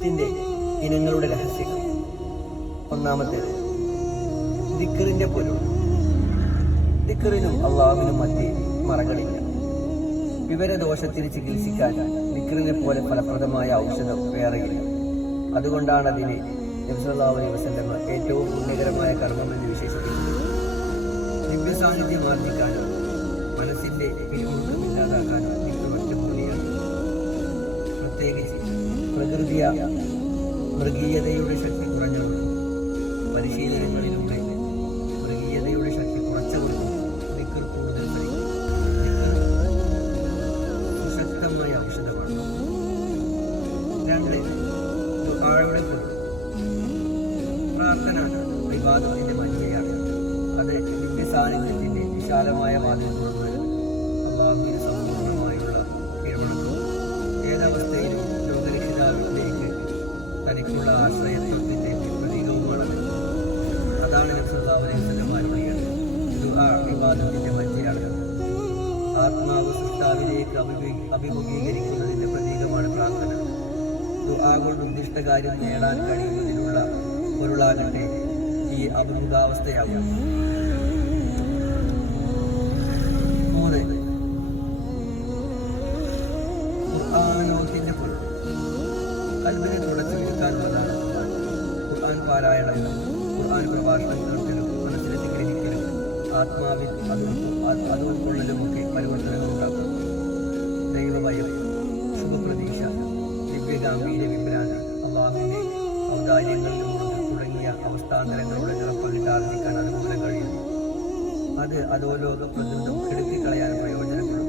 ത്തിന്റെ ഇനങ്ങളുടെ രഹസ്യങ്ങൾ. ഒന്നാമത്തേത് ദിക്റിന്റെ പൊരുൾ. ദിക്റിനും അള്ളാഹുവിനും മധ്യേ മറകളില്ല. വിവരദോഷത്തിന് ചികിത്സിക്കാൻ ദിക്റിനെ പോലെ ഫലപ്രദമായ ഔഷധം വേറെയില്ല. അതുകൊണ്ടാണ് അതിനെ നബി സല്ലല്ലാഹു അലൈഹി വസല്ലം ഏറ്റവും പുണ്യകരമായ കർമ്മമെന്ന് വിശേഷിപ്പിക്കുന്നത്. ദിവ്യ സാന്നിധ്യം ആർജിക്കാനും മനസ്സിന്റെ പിരിമുറുക്കമില്ലാതാക്കാനും ദിക്ർ ഒറ്റമൂലിയാണ്. പ്രത്യേകിച്ച് മൃഗീയതയുടെ ശക്തി കുറഞ്ഞവരും പരിശീലനങ്ങളിലൂടെ മൃഗീയതയുടെ ശക്തി കുറച്ചവർക്കും ദിക്ർ കൂടുതൽ സുശക്തമായ ഔഷധമാണ്. 2. ദുആയുടെ പൊരുൾ. പ്രാർത്ഥന ഇബാദത്തിന്റെ മഹിമയാണ്. അത് ദിവ്യ സാന്നിധ്യത്തിന്റെ വിശാലമായ വാതിൽ തുറന്നു അല്ലാഹുവിന് സമ്പൂർണ്ണമായുള്ള കീഴ്വണക്കം. ഏതവസ്ഥയിലും ലോകരക്ഷിതാവിലേക്ക് തനിക്കുള്ള ആശ്രയത്വത്തിന്റെ പ്രതീകവുമാണത്. അതാണ് നബി സല്ലല്ലാഹു അലൈഹി വസല്ലം പറയുന്നത്, ദുആ ഇബാദത്തിന്റെ മധ്യയാണ്. ആത്മാവ് സൃഷ്ടാവിലേക്ക് അഭിമുഖീകരിക്കുന്നതിന്റെ പ്രതീകമാണ് പ്രാർത്ഥന. ദുആ കൊണ്ട് ഉദ്ദിഷ്ട കാര്യം നേടാൻ കഴിയുന്നതിനുള്ള പൊരുളാകട്ടെ ഈ അഭിമുഖാവസ്ഥയാകും. 3. ഖുർആനോത്തിന്റെ പൊരുൾ. ഖൽബിനെ തുടച്ചു നിൽക്കാനുള്ളതാണ് ഖുർആൻ പാരായണം. ഖുർആൻ പ്രഭാഷണം കേൾക്കലും മനസ്സിലെത്തി ഗ്രഹിക്കലും ആത്മാവിൽ അത് ഉൾക്കൊള്ളലുമൊക്കെ പരിവർത്തനങ്ങൾ ഉണ്ടാക്കും. ദൈവഭയം, ശുഭപ്രതീക്ഷ, ദിവ്യഗാംഭീര്യ വിഭ്രാന്തി, അല്ലാഹുവിന്റെ ഔദാര്യങ്ങളിലൂടെ തുടങ്ങിയ അവസ്ഥാന്തരങ്ങളുടെ നിറപ്പങ്കിട്ട് ആർജിക്കാൻ അതുമൂലം കഴിയുന്നു. അത് അധോലോക പ്രകൃതം കെടുത്തിക്കളയാൻ പ്രയോജനപ്പെടും.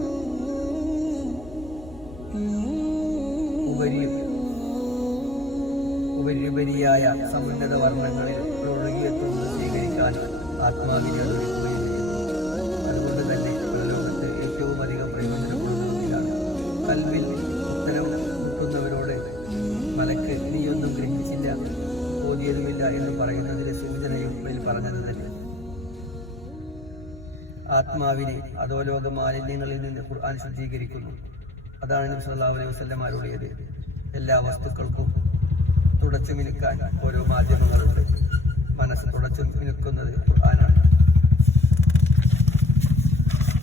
ഉപരിയായ സമുന്നത വർണ്ണങ്ങളിൽ ഒഴുകിയെത്തുന്നത് സ്വീകരിക്കാൻ ആത്മാവിനെ അതൊരുക്കുകയും ചെയ്യുന്നു. അതുകൊണ്ട് തന്നെ ലോകത്ത് ഏറ്റവും അധികം പ്രയോജനപ്പെടുന്നതിലാണ്. കൽവിൽ ഉത്തരം കിട്ടുന്നവരോട് മലക്ക് നീയൊന്നും ഗ്രഹിച്ചില്ല, ബോധ്യതുമില്ല എന്ന് പറയുന്നതിലെ സൂചനയും ഇതിൽ പറഞ്ഞത് തന്നെ. ആത്മാവിനെ അധോലോക മാലിന്യങ്ങളിൽ നിന്ന് ഖുർആൻ ശുദ്ധീകരിക്കുന്നു. അതാണ് നബി സല്ലല്ലാഹു അലൈഹി വസല്ലം അരുളിയത്. എല്ലാ വസ്തുക്കൾക്കും തുടച്ചു മിനുക്കാൻ ഓരോ മാധ്യമങ്ങളുണ്ട്. മനസ്സ് തുടച്ചു മിനുക്കുന്നത് ഖുർആനാണ്.